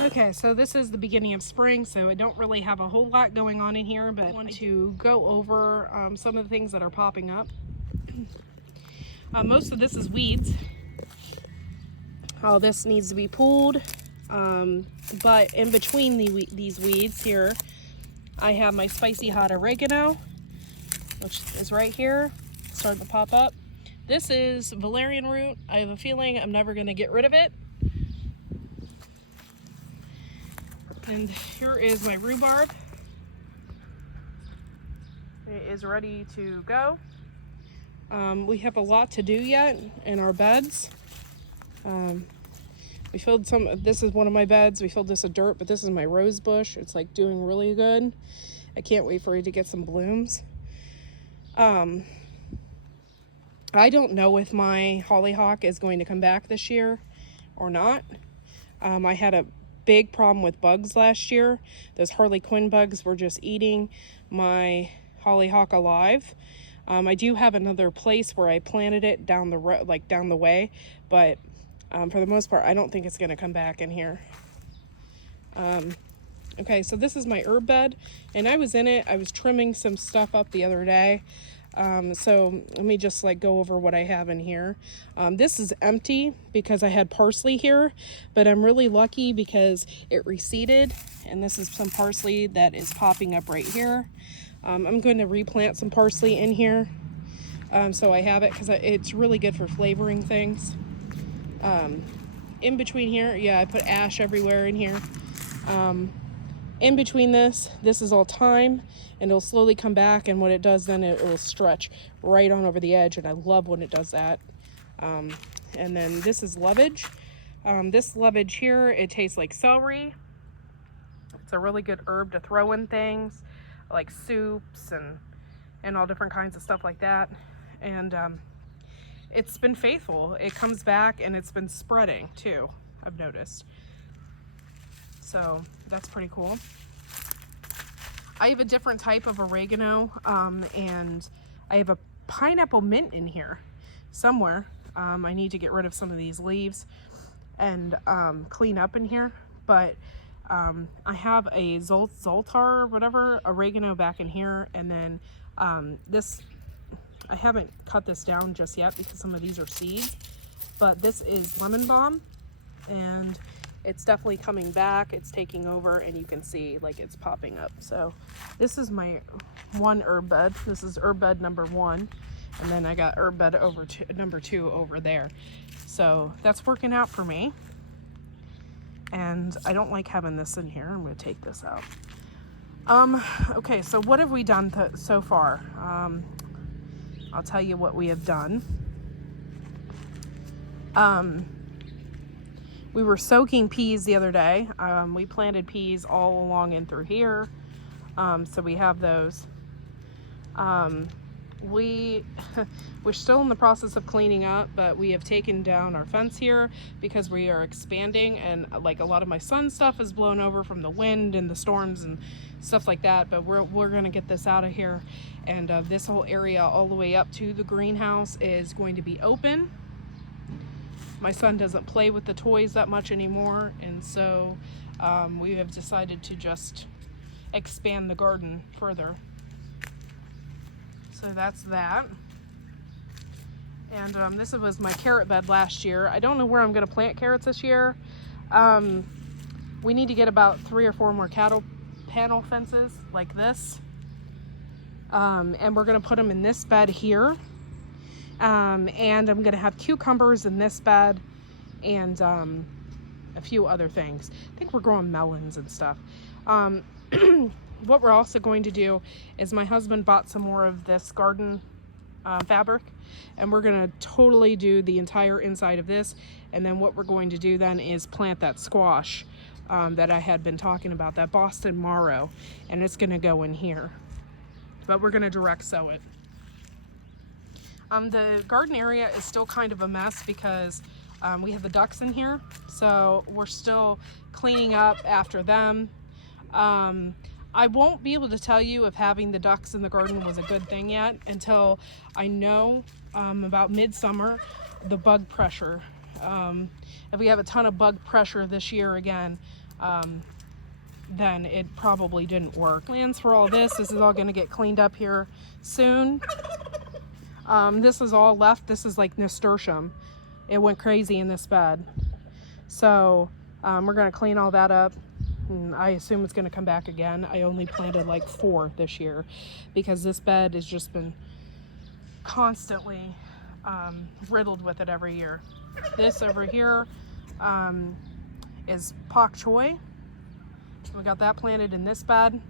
Okay, so this is the beginning of spring, so I don't really have a whole lot going on in here, but I want to go over some of the things that are popping up. Most of this is weeds. All this needs to be pulled, but in between these weeds here, I have my spicy hot oregano, which is right here, starting to pop up. This is valerian root. I have a feeling I'm never going to get rid of it. And here is my rhubarb. It is ready to go. We have a lot to do yet in our beds. We filled this is one of my beds. We filled this with dirt, but this is my rose bush. It's like doing really good. I can't wait for it to get some blooms. I don't know if my hollyhock is going to come back this year or not. I had a big problem with bugs last year. Those Harley Quinn bugs were just eating my hollyhock alive. I do have another place where I planted it down the road, like down the way, but for the most part, I don't think it's going to come back in here. Okay, so this is my herb bed, and I was in it. I was trimming some stuff up the other day. So let me just like go over what I have in here. This is empty because I had parsley here, but I'm really lucky because it reseeded, and this is some parsley that is popping up right here. I'm going to replant some parsley in here. So I have it because it's really good for flavoring things. In between here, yeah, I put ash everywhere in here. In between this is all thyme, and it'll slowly come back, and what it does then, it will stretch right on over the edge, and I love when it does that. And then this is lovage. This lovage here, it tastes like celery. It's a really good herb to throw in things like soups and all different kinds of stuff like that. And it's been faithful. It comes back, and it's been spreading too, I've noticed. So that's pretty cool. I have a different type of oregano, and I have a pineapple mint in here somewhere. I need to get rid of some of these leaves and clean up in here, but I have a zoltar or whatever oregano back in here, and then this, I haven't cut this down just yet because some of these are seeds, but this is lemon balm, and it's definitely coming back. It's taking over, and you can see like it's popping up. So this is my one herb bed. This is herb bed number 1, and then I got herb bed number 2 over there. So that's working out for me, and I don't like having this in here. I'm going to take this out. Okay, so what have we done so far? I'll tell you what we have done. We were soaking peas the other day. We planted peas all along and through here. So we have those. We're still in the process of cleaning up, but we have taken down our fence here because we are expanding, and like a lot of my son's stuff is blown over from the wind and the storms and stuff like that. But we're gonna get this out of here, and this whole area all the way up to the greenhouse is going to be open. My son doesn't play with the toys that much anymore, and so we have decided to just expand the garden further. So that's that. And this was my carrot bed last year. I don't know where I'm going to plant carrots this year. We need to get about 3 or 4 more cattle panel fences like this. And we're going to put them in this bed here. And I'm going to have cucumbers in this bed, and a few other things. I think we're growing melons and stuff. What we're also going to do is my husband bought some more of this garden fabric, and we're going to totally do the entire inside of this. And then what we're going to do then is plant that squash that I had been talking about, that Boston Marrow, and it's going to go in here. But we're going to direct sow it. The garden area is still kind of a mess because we have the ducks in here, so we're still cleaning up after them. I won't be able to tell you if having the ducks in the garden was a good thing yet until I know about midsummer the bug pressure If we have a ton of bug pressure this year again, then it probably didn't work. Plans for all this. This is all going to get cleaned up here soon. This is all left. This is like nasturtium. It went crazy in this bed. So we're going to clean all that up. And I assume it's going to come back again. I only planted like 4 this year because this bed has just been constantly riddled with it every year. This over here is pak choi. We got that planted in this bed.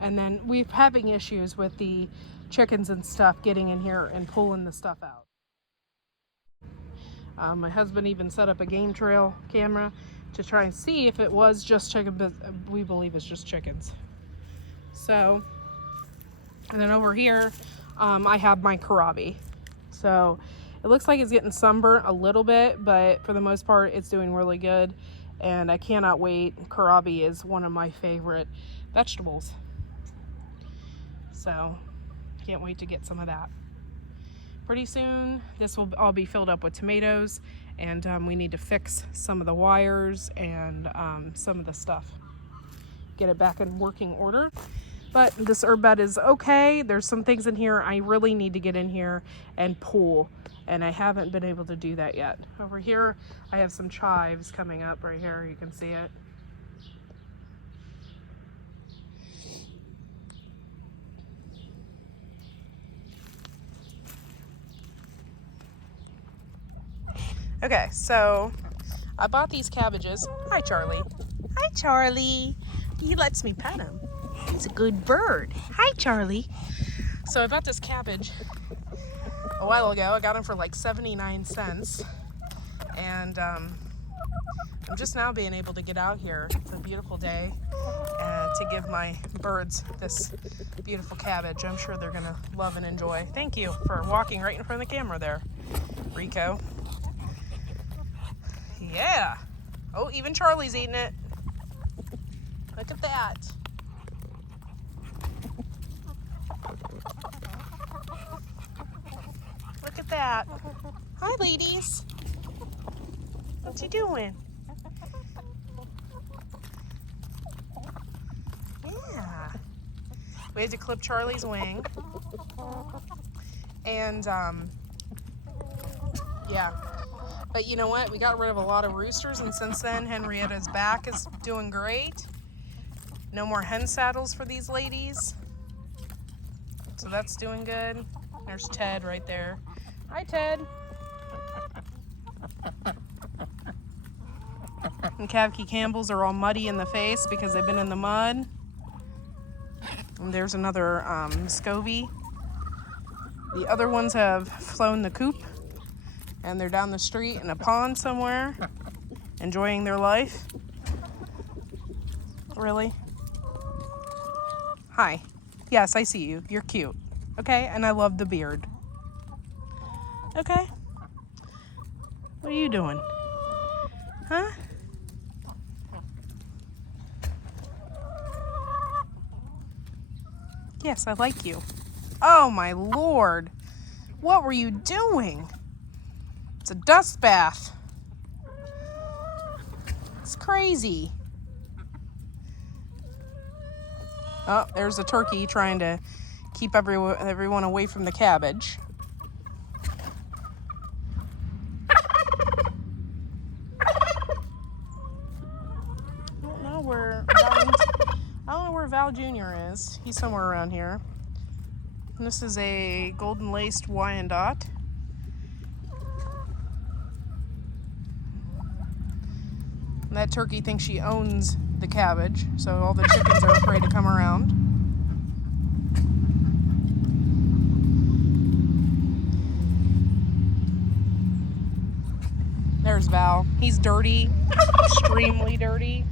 And then we're having issues with the chickens and stuff getting in here and pulling the stuff out. My husband even set up a game trail camera to try and see if it was just chicken, but we believe it's just chickens. So, and then over here, I have my kohlrabi. So it looks like it's getting sunburnt a little bit, but for the most part, it's doing really good. And I cannot wait. Kohlrabi is one of my favorite vegetables. So can't wait to get some of that. Pretty soon, this will all be filled up with tomatoes, and we need to fix some of the wires and some of the stuff. Get it back in working order. But this herb bed is okay. There's some things in here I really need to get in here and pull, and I haven't been able to do that yet. Over here, I have some chives coming up right here. You can see it. Okay, so I bought these cabbages. Hi, Charlie. Hi, Charlie. He lets me pet him. He's a good bird. Hi, Charlie. So I bought this cabbage a while ago. I got them for like 79 cents. And I'm just now being able to get out here. It's a beautiful day. To give my birds this beautiful cabbage. I'm sure they're going to love and enjoy. Thank you for walking right in front of the camera there, Rico. Yeah. Oh, even Charlie's eating it. Look at that. Look at that. Hi, ladies. What you doing? Yeah. We had to clip Charlie's wing. And, yeah. But you know what? We got rid of a lot of roosters, and since then, Henrietta's back is doing great. No more hen saddles for these ladies. So that's doing good. There's Ted right there. Hi, Ted. And Cavky Campbells are all muddy in the face because they've been in the mud. And there's another Muscovy. The other ones have flown the coop. And they're down the street in a pond somewhere, enjoying their life. Really? Hi. Yes, I see you. You're cute. Okay? And I love the beard. Okay? What are you doing? Huh? Yes, I like you. Oh my Lord. What were you doing? It's a dust bath. It's crazy. Oh, there's a turkey trying to keep everyone away from the cabbage. I don't know where Val Jr. is. He's somewhere around here. And this is a golden laced Wyandotte. And that turkey thinks she owns the cabbage, so all the chickens are afraid to come around. There's Val. He's dirty, extremely dirty.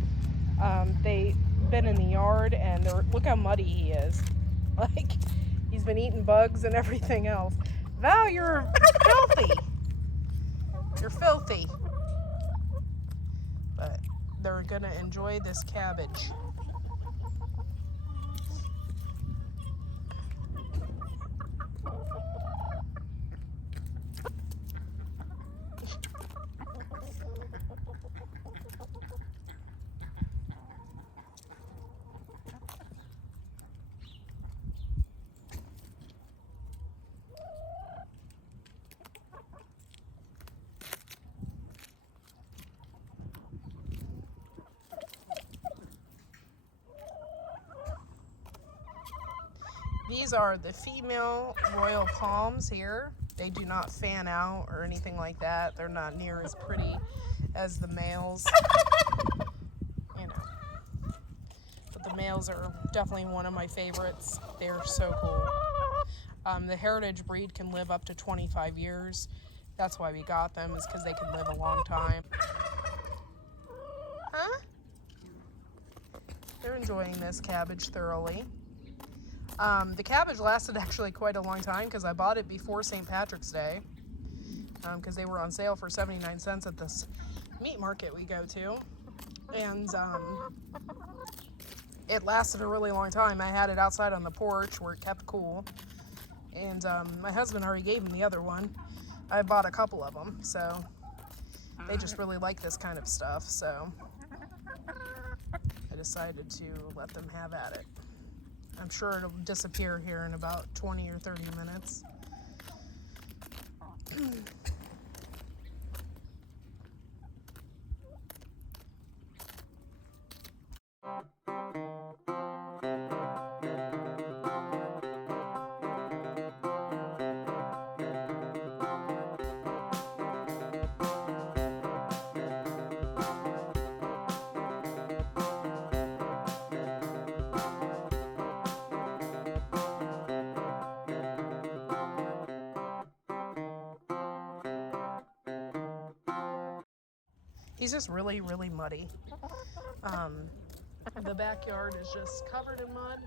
They've been in the yard, and look how muddy he is. Like, he's been eating bugs and everything else. Val, you're filthy. You're filthy. But they're gonna enjoy this cabbage. These are the female royal palms here. They do not fan out or anything like that. They're not near as pretty as the males. You know. But the males are definitely one of my favorites. They're so cool. The heritage breed can live up to 25 years. That's why we got them, is because they can live a long time. Huh? They're enjoying this cabbage thoroughly. The cabbage lasted actually quite a long time because I bought it before St. Patrick's Day, because they were on sale for 79 cents at this meat market we go to. And it lasted a really long time. I had it outside on the porch where it kept cool. And my husband already gave me the other one. I bought a couple of them, so they just really like this kind of stuff. So I decided to let them have at it. I'm sure it'll disappear here in about 20 or 30 minutes. He's just really, really muddy. The backyard is just covered in mud.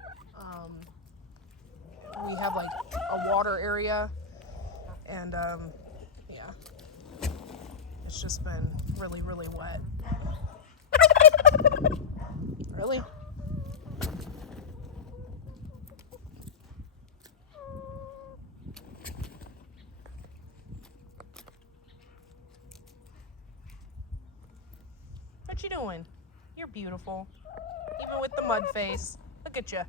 We have like a water area, and yeah, it's just been really, really wet. Really? What you doing? You're beautiful. Even with the mud face. Look at you.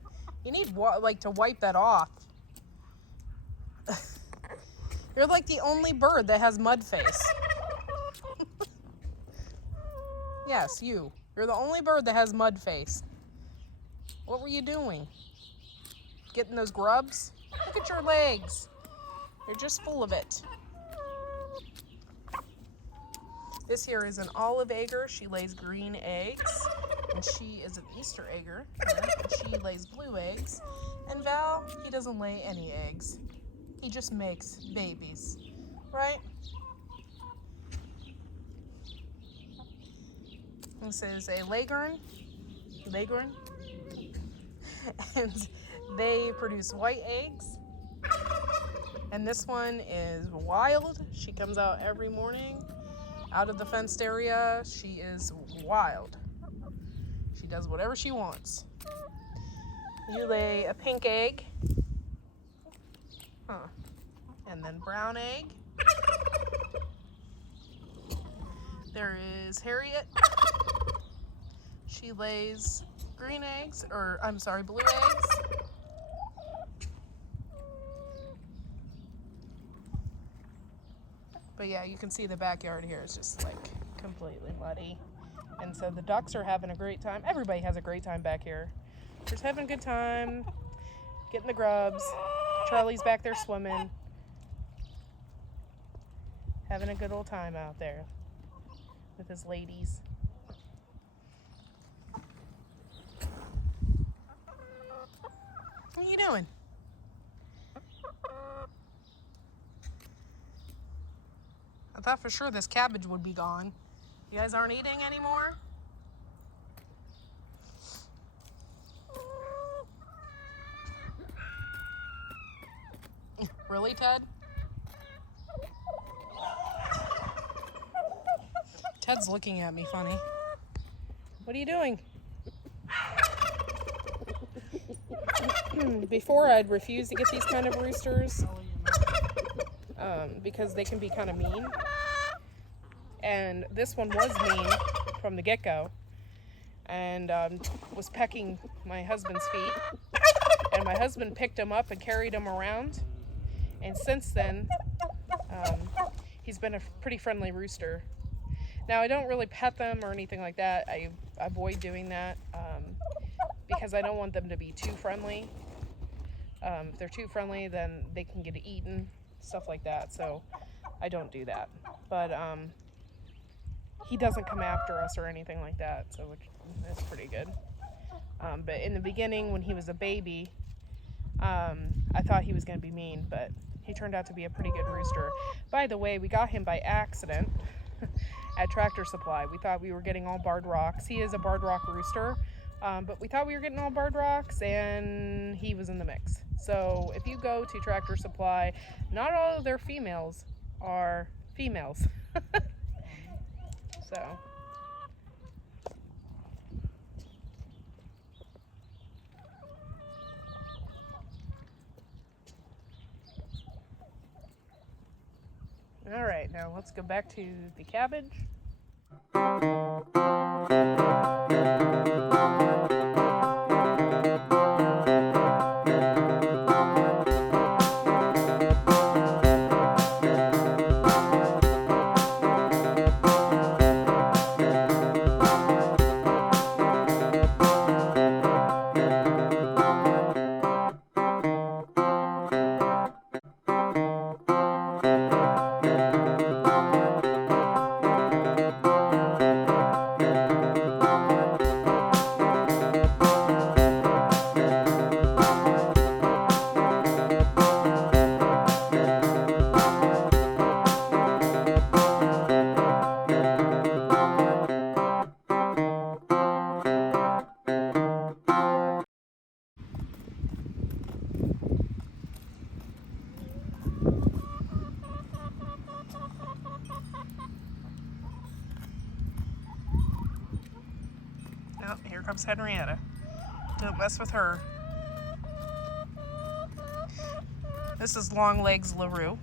You need like to wipe that off. You're like the only bird that has mud face. Yes, you. You're the only bird that has mud face. What were you doing? Getting those grubs? Look at your legs. They're just full of it. This here is an olive egger. She lays green eggs. And she is an Easter egger. And she lays blue eggs. And Val, he doesn't lay any eggs. He just makes babies. Right? This is a leghorn. And they produce white eggs. And this one is wild. She comes out every morning out of the fenced area. She is wild. She does whatever she wants. You lay a pink egg. Huh. And then brown egg. There is Harriet. She lays green eggs, or I'm sorry, blue eggs. But yeah, you can see the backyard here is just like completely muddy. And so the ducks are having a great time. Everybody has a great time back here. Just having a good time, getting the grubs. Charlie's back there swimming. Having a good old time out there with his ladies. What are you doing? I thought for sure this cabbage would be gone. You guys aren't eating anymore? Really, Ted? Ted's looking at me funny. What are you doing? Before, I'd refuse to get these kind of roosters because they can be kind of mean. And this one was mean from the get-go and was pecking my husband's feet. And my husband picked him up and carried him around. And since then, he's been a pretty friendly rooster. Now, I don't really pet them or anything like that. I avoid doing that because I don't want them to be too friendly. If they're too friendly, then they can get eaten, stuff like that. So I don't do that. But he doesn't come after us or anything like that, so that's pretty good. But in the beginning, when he was a baby, I thought he was going to be mean, but he turned out to be a pretty good rooster. By the way, we got him by accident at Tractor Supply. We thought we were getting all barred rocks. He is a barred rock rooster, but we thought we were getting all barred rocks, and he was in the mix. So if you go to Tractor Supply, not all of their females are females. So. All right, now let's go back to the cabbage. Oh, here comes Henrietta. Don't mess with her. This is Long Legs LaRue.